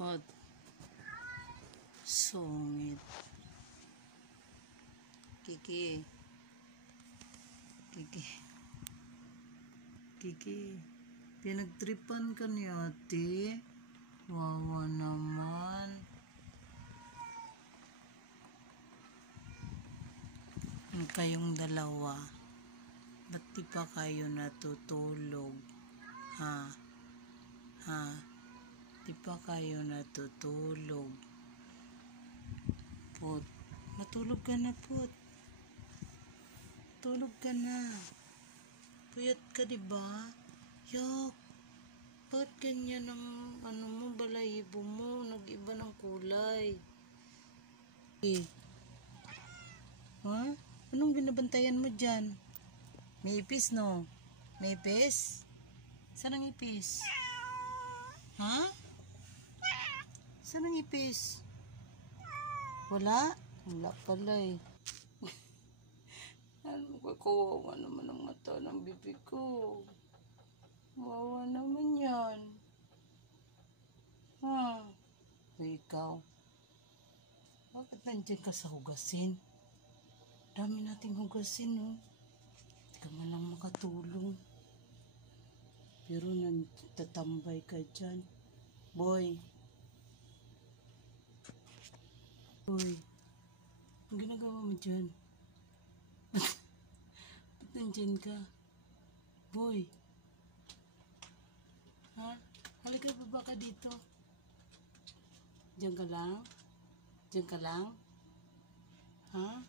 Pot. Sungit. Kiki. Kiki. Kiki. Pinagtripan ka ni ate. Wawa naman. Kayong dalawa. Ba't di pa kayo natutulog? Ha? Ha? Di pa kayo natutulog? Pot. Matulog ka na, Pot. Tulog ka na. Puyat ka, diba? Yak. Ba't ganyan ang mo, balahibo mo? Nag-iba ng kulay. Eh. Ha? Anong binabantayan mo dyan? May ipis, no? May ipis? Saan ang ipis? Ha? Saan ang ipis? Wala? Wala pala eh. Ano ko, kawawa naman ang mata ng bibig ko. Kawawa naman yan. Ha? O ikaw? Bakit nandiyan ka sa hugasin? Dami nating hugasin, no? Hindi ka man lang makatulong. Pero nagtatambay ka dyan. Boy. Boy. Ang ginagawa mo dyan? Ba't nandyan ka? Boy. Ha? Halika, baba ka dito. Diyan ka lang? Diyan ka lang? Ha?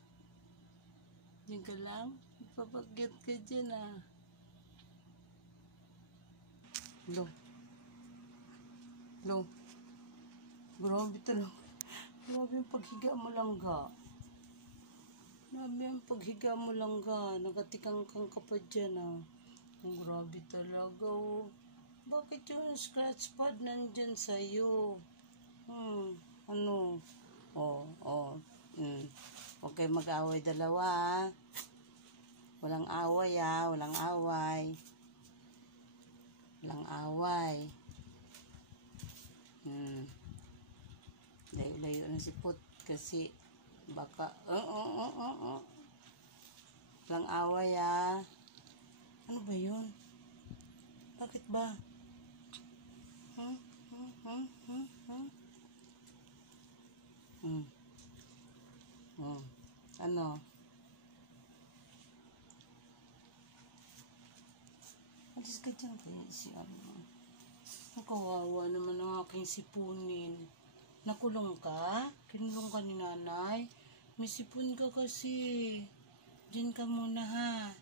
Diyan ka lang? Ipapagyat ka dyan, ah. Lo. Lo. Grabe talaga. Grabe yung paghiga mo lang ga. Grabe yung paghiga mo lang ga. Nagatikang-kang ka pa dyan, ah. Ang grabe talaga, oh. Bakit yung scratch pad nandyan sa'yo? Ano? Huwag kayo mag-away dalawa, ah. Walang away, ah. Walang away. Walang away. Layo-layo na si Pot kasi baka walang away, ah. Ano ba yun? Bakit ba? Ano? Alis ka dyan kayo si ano. Ang kawawa naman ang aking sipunin. Nakulong ka? Kinulong ka ni nanay? May sipon ka kasi. Diyan ka muna, ha.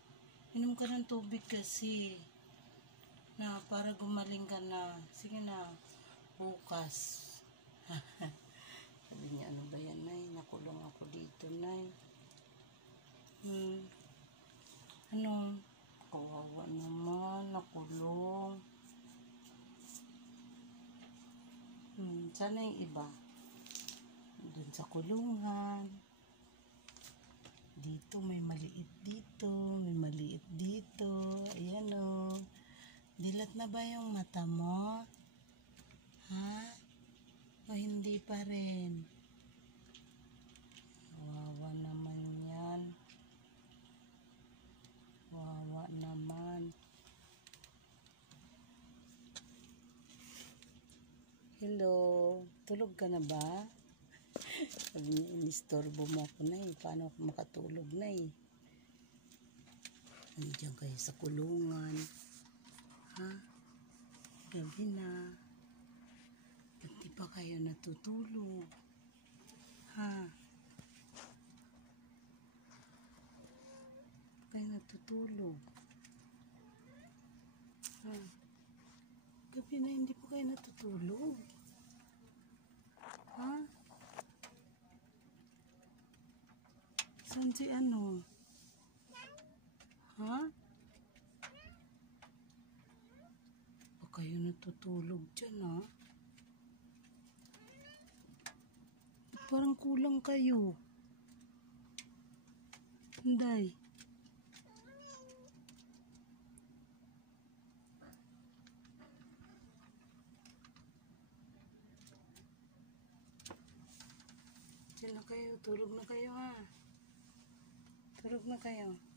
Inom ka ng tubig kasi. Na, para gumaling ka na. Sige na. Bukas. Sabi niya, ano ba yan, Nay? Nakulong ako dito, Nay. Ano? Kawawa naman. Nakulong. Sana yung iba. Doon sa kulungan. Dito, may maliit dito. May maliit dito. Ayan, o. Dilat na ba yung mata mo? Ha? O hindi pa rin? Wawa naman yan. Wawa naman. Hello. Tulog ka na ba? Sabi niya, inistorbo mo ako, Nay. Paano ako makatulog, Nay? Nandiyan kayo sa kulungan. Ha? Gabi na. Ba't di pa kayo natutulog? Ha? Kayo natutulog? Ha? Gabi na, hindi pa kayo natutulog? Ha? Saan si ano? Ha? Pa kayo natutulog dyan, ha? Parang kulang kayo. Hindi. na kayo. Tulog na kayo ha. Tulog na kayo.